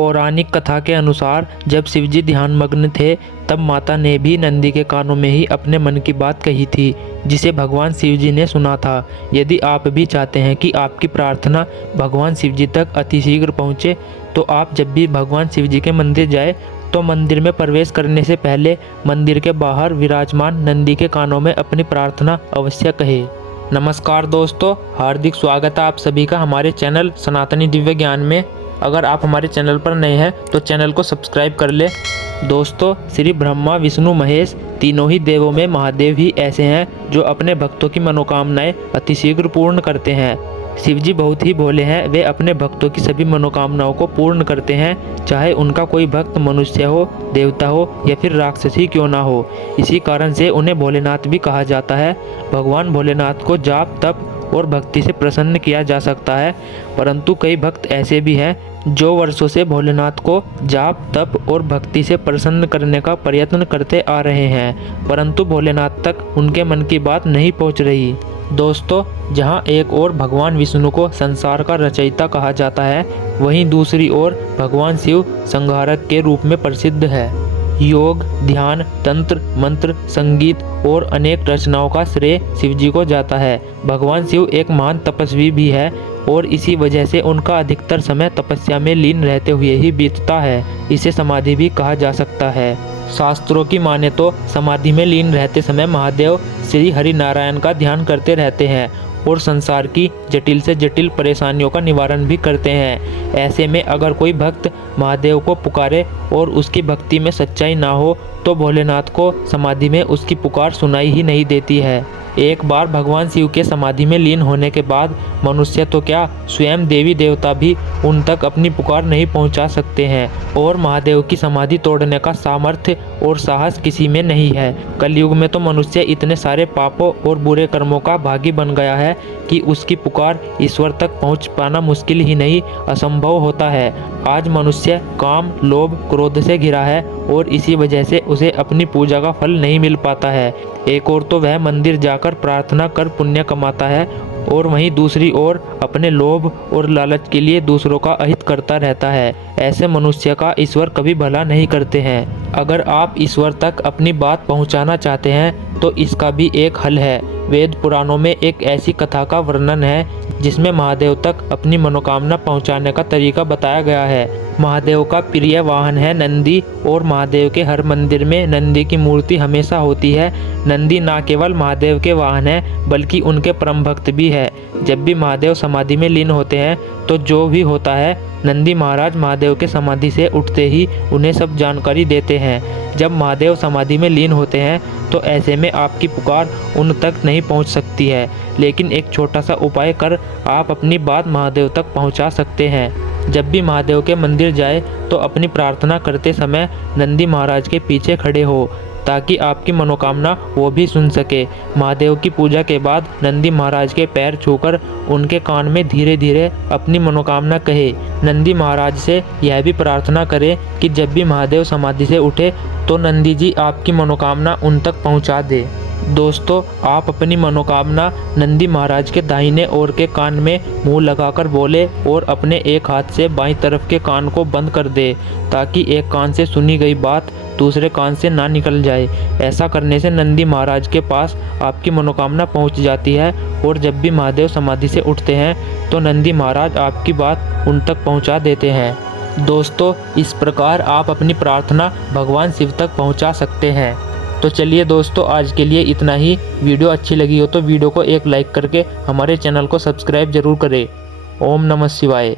पौराणिक कथा के अनुसार जब शिवजी ध्यानमग्न थे तब माता ने भी नंदी के कानों में ही अपने मन की बात कही थी, जिसे भगवान शिवजी ने सुना था। यदि आप भी चाहते हैं कि आपकी प्रार्थना भगवान शिवजी तक अतिशीघ्र पहुंचे, तो आप जब भी भगवान शिवजी के मंदिर जाए तो मंदिर में प्रवेश करने से पहले मंदिर के बाहर विराजमान नंदी के कानों में अपनी प्रार्थना अवश्य कहे। नमस्कार दोस्तों, हार्दिक स्वागत है आप सभी का हमारे चैनल सनातनी दिव्य ज्ञान में। अगर आप हमारे चैनल पर नए हैं तो चैनल को सब्सक्राइब कर ले। दोस्तों, श्री ब्रह्मा विष्णु महेश तीनों ही देवों में महादेव ही ऐसे हैं जो अपने भक्तों की मनोकामनाएं अतिशीघ्र पूर्ण करते हैं। शिवजी बहुत ही भोले हैं, वे अपने भक्तों की सभी मनोकामनाओं को पूर्ण करते हैं, चाहे उनका कोई भक्त मनुष्य हो, देवता हो या फिर राक्षस ही क्यों ना हो। इसी कारण से उन्हें भोलेनाथ भी कहा जाता है। भगवान भोलेनाथ को जाप तप और भक्ति से प्रसन्न किया जा सकता है, परंतु कई भक्त ऐसे भी हैं जो वर्षों से भोलेनाथ को जाप तप और भक्ति से प्रसन्न करने का प्रयत्न करते आ रहे हैं, परंतु भोलेनाथ तक उनके मन की बात नहीं पहुंच रही। दोस्तों, जहां एक ओर भगवान विष्णु को संसार का रचयिता कहा जाता है, वहीं दूसरी ओर भगवान शिव संहारक के रूप में प्रसिद्ध है। योग, ध्यान, तंत्र, मंत्र, संगीत और अनेक रचनाओं का श्रेय शिवजी को जाता है। भगवान शिव एक महान तपस्वी भी है और इसी वजह से उनका अधिकतर समय तपस्या में लीन रहते हुए ही बीतता है। इसे समाधि भी कहा जा सकता है। शास्त्रों की माने तो समाधि में लीन रहते समय महादेव श्री हरि नारायण का ध्यान करते रहते हैं और संसार की जटिल से जटिल परेशानियों का निवारण भी करते हैं। ऐसे में अगर कोई भक्त महादेव को पुकारे और उसकी भक्ति में सच्चाई ना हो तो भोलेनाथ को समाधि में उसकी पुकार सुनाई ही नहीं देती है। एक बार भगवान शिव के समाधि में लीन होने के बाद मनुष्य तो क्या, स्वयं देवी देवता भी उन तक अपनी पुकार नहीं पहुंचा सकते हैं और महादेव की समाधि तोड़ने का सामर्थ्य और साहस किसी में नहीं है। कलयुग में तो मनुष्य इतने सारे पापों और बुरे कर्मों का भागी बन गया है कि उसकी पुकार ईश्वर तक पहुंच पाना मुश्किल ही नहीं, असंभव होता है। आज मनुष्य काम, लोभ, क्रोध से घिरा है और इसी वजह से उसे अपनी पूजा का फल नहीं मिल पाता है। एक ओर तो वह मंदिर जाकर प्रार्थना कर पुण्य कमाता है और वहीं दूसरी ओर अपने लोभ और लालच के लिए दूसरों का अहित करता रहता है। ऐसे मनुष्य का ईश्वर कभी भला नहीं करते हैं। अगर आप ईश्वर तक अपनी बात पहुंचाना चाहते हैं तो इसका भी एक हल है। वेद पुराणों में एक ऐसी कथा का वर्णन है जिसमें महादेव तक अपनी मनोकामना पहुंचाने का तरीका बताया गया है। महादेव का प्रिय वाहन है नंदी और महादेव के हर मंदिर में नंदी की मूर्ति हमेशा होती है। नंदी न केवल महादेव के वाहन है बल्कि उनके परम भक्त भी है। जब भी महादेव समाधि में लीन होते हैं तो जो भी होता है, नंदी महाराज महादेव के समाधि से उठते ही उन्हें सब जानकारी देते हैं। जब महादेव समाधि में लीन होते हैं तो ऐसे में आपकी पुकार उन तक नहीं पहुंच सकती है, लेकिन एक छोटा सा उपाय कर आप अपनी बात महादेव तक पहुंचा सकते हैं। जब भी महादेव के मंदिर जाए तो अपनी प्रार्थना करते समय नंदी महाराज के पीछे खड़े हो ताकि आपकी मनोकामना वो भी सुन सके। महादेव की पूजा के बाद नंदी महाराज के पैर छूकर उनके कान में धीरे धीरे अपनी मनोकामना कहे। नंदी महाराज से यह भी प्रार्थना करें कि जब भी महादेव समाधि से उठे तो नंदी जी आपकी मनोकामना उन तक पहुंचा दे। दोस्तों, आप अपनी मनोकामना नंदी महाराज के दाहिने ओर के कान में मुंह लगाकर बोले और अपने एक हाथ से बाईं तरफ के कान को बंद कर दे ताकि एक कान से सुनी गई बात दूसरे कान से ना निकल जाए। ऐसा करने से नंदी महाराज के पास आपकी मनोकामना पहुंच जाती है और जब भी महादेव समाधि से उठते हैं तो नंदी महाराज आपकी बात उन तक पहुंचा देते हैं। दोस्तों, इस प्रकार आप अपनी प्रार्थना भगवान शिव तक पहुंचा सकते हैं। तो चलिए दोस्तों, आज के लिए इतना ही। वीडियो अच्छी लगी हो तो वीडियो को एक लाइक करके हमारे चैनल को सब्सक्राइब जरूर करें। ओम नमः शिवाय।